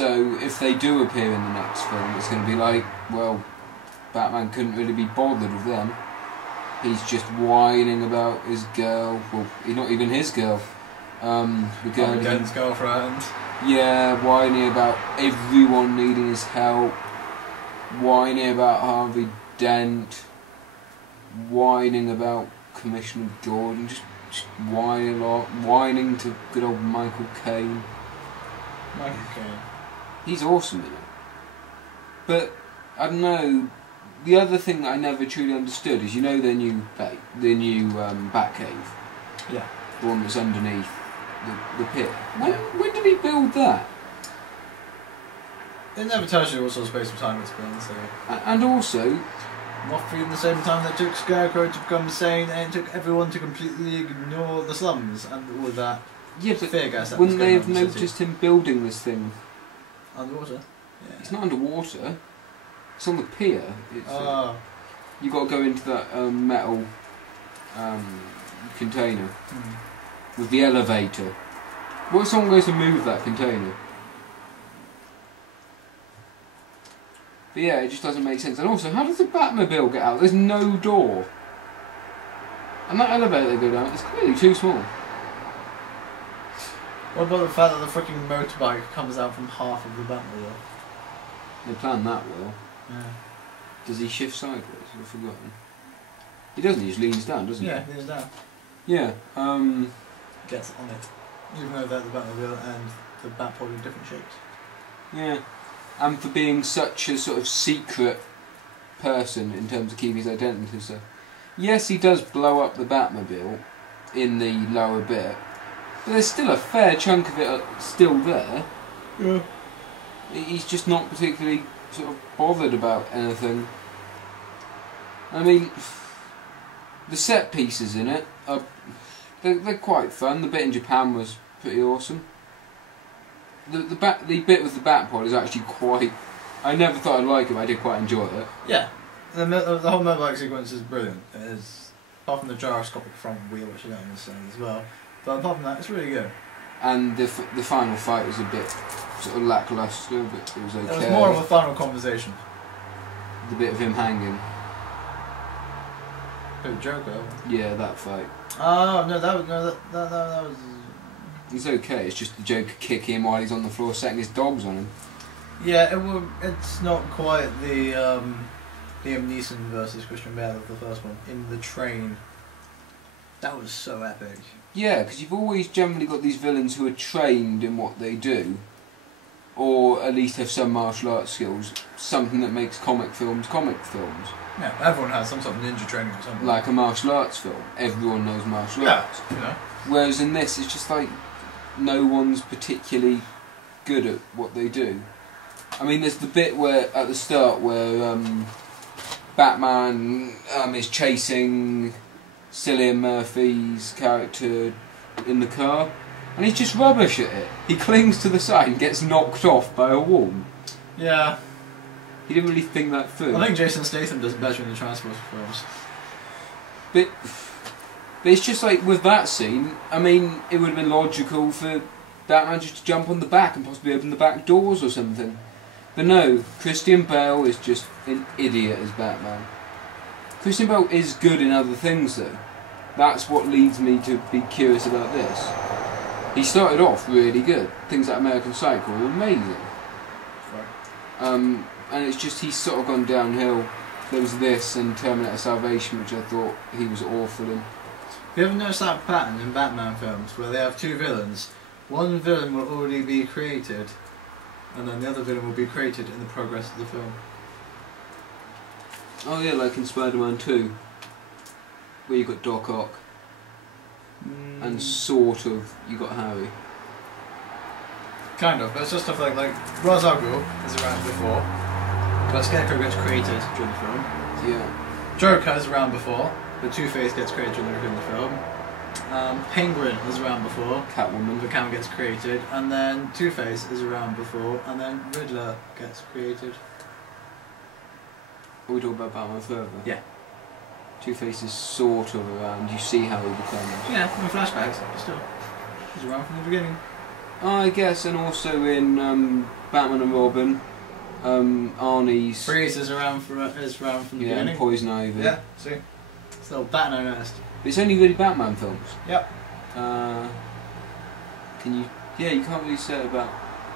So if they do appear in the next film, it's going to be like, well, Batman couldn't really be bothered with them. He's just whining about his girl. Well, he's not even his girl. The girl, his girlfriend. Yeah, whining about everyone needing his help. Whining about Harvey Dent. Whining about Commissioner Gordon. Just whining a lot. Whining to good old Michael Caine. Michael Caine. He's awesome in it. But I don't know. The other thing that I never truly understood is, you know, the new Batcave. Yeah. The one that's underneath the pit. When did he build that? It never tells you what sort of space of time it's been, so. And also, roughly in the same time that took Scarecrow to become insane, and it took everyone to completely ignore the slums and all of that. Yeah, but fear gas that wouldn't was they going have on in the noticed city. him building this thing? Underwater? Yeah. It's not underwater. It's on the pier. You got to go into that metal container with the elevator. What if someone goes to move that container? But yeah, it just doesn't make sense. And also, how does the Batmobile get out? There's no door. And that elevator they go down, it's clearly too small. What about the fact that the freaking motorbike comes out from half of the Batmobile? They planned that well. Yeah. Does he shift sideways? I've forgotten. He doesn't, he just leans down, doesn't he? Yeah, he leans down. Yeah, Gets on it. Even though they're the Batmobile and the Batpod are different shapes. yeah. And for being such a sort of secret person in terms of keeping his identity and stuff. Yes, he does blow up the Batmobile in the lower bit, but there's still a fair chunk of it still there. Yeah. He's just not particularly sort of bothered about anything. I mean, the set pieces in it are they're quite fun. The bit in Japan was pretty awesome. The bit with the Batpod is actually quite. I never thought I'd like it, but I did quite enjoy it. Yeah, the whole motorbike sequence is brilliant. It is, apart from the gyroscopic front wheel, which I don't understand as well. But apart from that, it's really good. And the final fight was a bit sort of lacklustre, but it was okay. It was more of a final conversation. The bit of him hanging. Who, Joker? Yeah, that fight. Oh no, that was. It's okay. It's just the Joker kicking him while he's on the floor, setting his dogs on him. Yeah, it's not quite the Liam Neeson versus Christian Bale of the first one in the train. That was so epic. Yeah, because you've always generally got these villains who are trained in what they do, or at least have some martial arts skills, something that makes comic films. Yeah, everyone has some sort of ninja training or something. Like a martial arts film. Everyone knows martial arts. You know. Whereas in this, it's just like no one's particularly good at what they do. I mean, there's the bit where at the start where Batman is chasing Cillian Murphy's character in the car, and he's just rubbish at it. He clings to the side and gets knocked off by a wall. Yeah. He didn't really think that through. I think Jason Statham does better in the Transporter films. But it's just like with that scene, I mean, it would have been logical for Batman just to jump on the back and possibly open the back doors or something. But no, Christian Bale is just an idiot as Batman. Christian Bale is good in other things though. That's what leads me to be curious about this. He started off really good. Things like American Psycho were amazing. Right. And it's just he's sort of gone downhill. There was this and Terminator Salvation, which I thought he was awful in. Have you ever noticed that pattern in Batman films where they have two villains? One villain will already be created, and then the other villain will be created in the progress of the film. Oh yeah, like in Spider-Man 2, where you got Doc Ock, and sort of you got Harry. Kind of, but it's just stuff like Ra's al Ghul is around before, but Scarecrow gets created during the film. Yeah. Joker is around before, but Two-Face gets created during the film. Penguin is around before, Catwoman. the Catwoman gets created, and then Two-Face is around before, and then Riddler gets created. Are we talking about Batman Forever? Yeah. Two-Face is sort of around. You see how he becomes. Yeah, in flashbacks, but still. He's around from the beginning. I guess, and also in Batman and Robin, Arnie's... Freeze is around from the yeah, beginning. and Poison Ivy. Yeah, see? Still Batman nest. It's only really Batman films. Yep. Can you... Yeah, you can't really say about...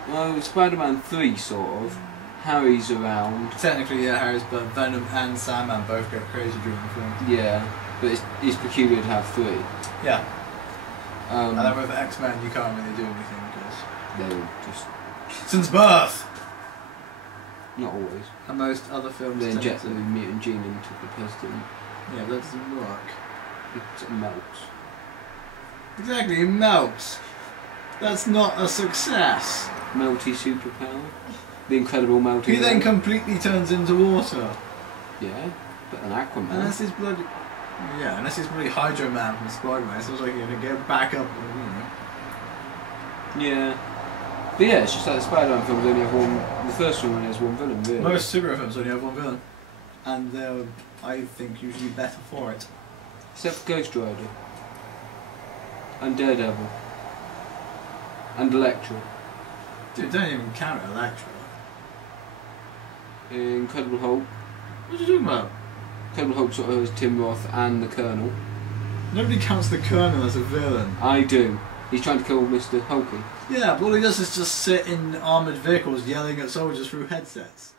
Well, Spider-Man 3, sort of. Harry's around. Technically, yeah, Harry's, but Venom and Sandman both get crazy during the film. Yeah, but it's peculiar to have 3. Yeah. And then with X-Men, you can't really do anything because... They were just... Since birth! Not always. And most other films They tend inject to... the mutant gene into the president. Yeah, that doesn't work. It melts. Exactly, it melts. That's not a success. Melty superpower. The incredible melting. He then man. completely turns into water. Yeah, but an Aquaman. Unless he's bloody... Yeah, unless he's bloody Hydro Man from Spider-Man. It sounds like you're going to get back up, Yeah. But yeah, it's just like the Spider-Man films only have one... The first one only has one villain, really. Most superhero films only have one villain. And they're, I think, usually better for it. Except for Ghost Rider. And Daredevil. And Elektra. Dude, don't even count Elektra. Incredible Hulk. What are you talking about? Incredible Hulk sort of has Tim Roth and the Colonel. Nobody counts the Colonel as a villain. I do. He's trying to kill Mr. Hulky. Yeah, but all he does is just sit in armoured vehicles yelling at soldiers through headsets.